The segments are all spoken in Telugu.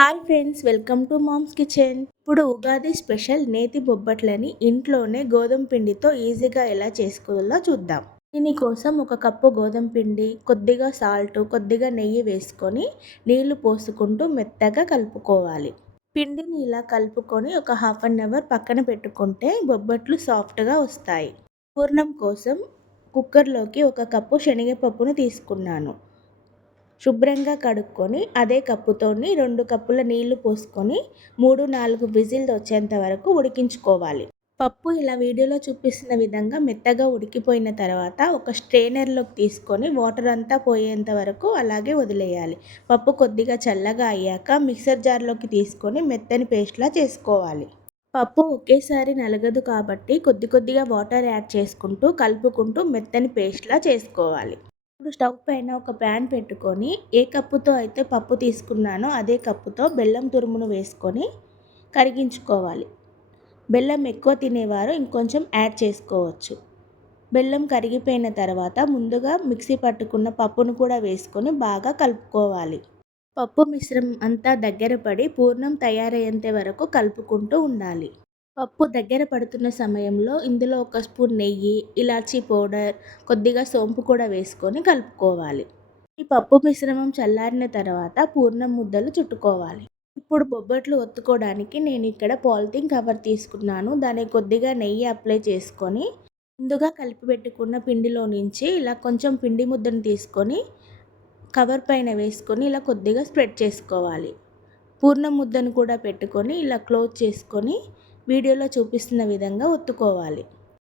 Hi friends, welcome to mom's kitchen. ఇప్పుడు ఉగాది స్పెషల్ నేతి బొబ్బట్లని ఇంట్లోనే గోధుమ పిండితో ఈజీగా ఎలా చేసుకోవాలో చూద్దాం. దీనికోసం ఒక కప్పు గోధుమ పిండి, కొద్దిగా సాల్ట్, కొద్దిగా నెయ్యి వేసుకొని నీళ్లు పోసుకుంటూ మెత్తగా కలుపుకోవాలి. పిండిని ఇలా కలుపుకొని ఒక హాఫ్ అన్ అవర్ పక్కన పెట్టుకుంటే బొబ్బట్లు సాఫ్ట్గా వస్తాయి. పూర్ణం కోసం కుక్కర్లోకి ఒక కప్పు శనగపప్పును తీసుకున్నాను. శుభ్రంగా కడుక్కొని అదే కప్పుతోని 2 కప్పుల నీళ్లు పోసుకొని 3-4 విజిల్స్ వచ్చేంత వరకు ఉడికించుకోవాలి. పప్పు ఇలా వీడియోలో చూపిస్తున్న విధంగా మెత్తగా ఉడికిపోయిన తర్వాత ఒక స్ట్రెయినర్లోకి తీసుకొని వాటర్ అంతా పోయేంత వరకు అలాగే వదిలేయాలి. పప్పు కొద్దిగా చల్లగా అయ్యాక మిక్సర్ జార్లోకి తీసుకొని మెత్తని పేస్ట్లా చేసుకోవాలి. పప్పు ఒకేసారి నలగదు కాబట్టి కొద్ది కొద్దిగా వాటర్ యాడ్ చేసుకుంటూ కలుపుకుంటూ మెత్తని పేస్ట్లా చేసుకోవాలి. ఇప్పుడు స్టవ్ పైన ఒక ప్యాన్ పెట్టుకొని ఏ కప్పుతో అయితే పప్పు తీసుకున్నానో అదే కప్పుతో బెల్లం తురుమును వేసుకొని కరిగించుకోవాలి. బెల్లం ఎక్కువ తినేవారు ఇంకొంచెం యాడ్ చేసుకోవచ్చు. బెల్లం కరిగిపోయిన తర్వాత ముందుగా మిక్సీ పట్టుకున్న పప్పును కూడా వేసుకొని బాగా కలుపుకోవాలి. పప్పు మిశ్రమం అంతా దగ్గర పడి పూర్ణం తయారయ్యేంత వరకు కలుపుకుంటూ ఉండాలి. పప్పు దగ్గర పడుతున్న సమయంలో ఇందులో ఒక స్పూన్ నెయ్యి, ఇలాచీ పౌడర్, కొద్దిగా సోంపు కూడా వేసుకొని కలుపుకోవాలి. ఈ పప్పు మిశ్రమం చల్లారిన తర్వాత పూర్ణం ముద్దలు చుట్టుకోవాలి. ఇప్పుడు బొబ్బట్లు ఒత్తుకోవడానికి నేను ఇక్కడ పాలిథిన్ కవర్ తీసుకున్నాను. దానికి కొద్దిగా నెయ్యి అప్లై చేసుకొని ముందుగా కలిపి పెట్టుకున్న పిండిలో నుంచి ఇలా కొంచెం పిండి ముద్దను తీసుకొని కవర్ పైన వేసుకొని ఇలా కొద్దిగా స్ప్రెడ్ చేసుకోవాలి. పూర్ణం ముద్దను కూడా పెట్టుకొని ఇలా క్లోజ్ చేసుకొని వీడియోలో చూపిస్తున్న విధంగా ఒత్తుకోవాలి.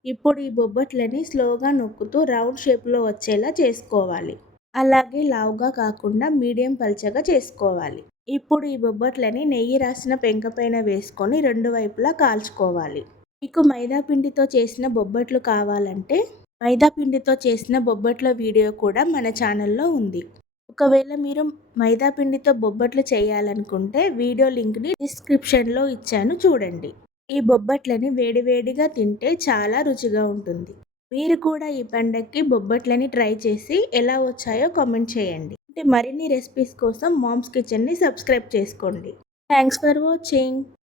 ఇప్పుడు ఈ బొబ్బట్లని స్లోగా నొక్కుతూ రౌండ్ షేప్లో వచ్చేలా చేసుకోవాలి. అలాగే లావుగా కాకుండా మీడియం పల్చగా చేసుకోవాలి. ఇప్పుడు ఈ బొబ్బట్లని నెయ్యి రాసిన పెంక పైన వేసుకొని 2 వైపులా కాల్చుకోవాలి. మీకు మైదా పిండితో చేసిన బొబ్బట్లు కావాలంటే మైదా పిండితో చేసిన బొబ్బట్ల వీడియో కూడా మన ఛానల్లో ఉంది. ఒకవేళ మీరు మైదా పిండితో బొబ్బట్లు చేయాలనుకుంటే వీడియో లింక్ని డిస్క్రిప్షన్లో ఇచ్చాను, చూడండి. ఈ బొబ్బట్లని వేడివేడిగా తింటే చాలా రుచిగా ఉంటుంది. మీరు కూడా ఈ పండగకి బొబ్బట్లని ట్రై చేసి ఎలా వచ్చాయో కామెంట్ చేయండి. మరిన్ని రెసిపీస్ కోసం మామ్స్ కిచెన్ని సబ్స్క్రైబ్ చేసుకోండి. Thanks for watching.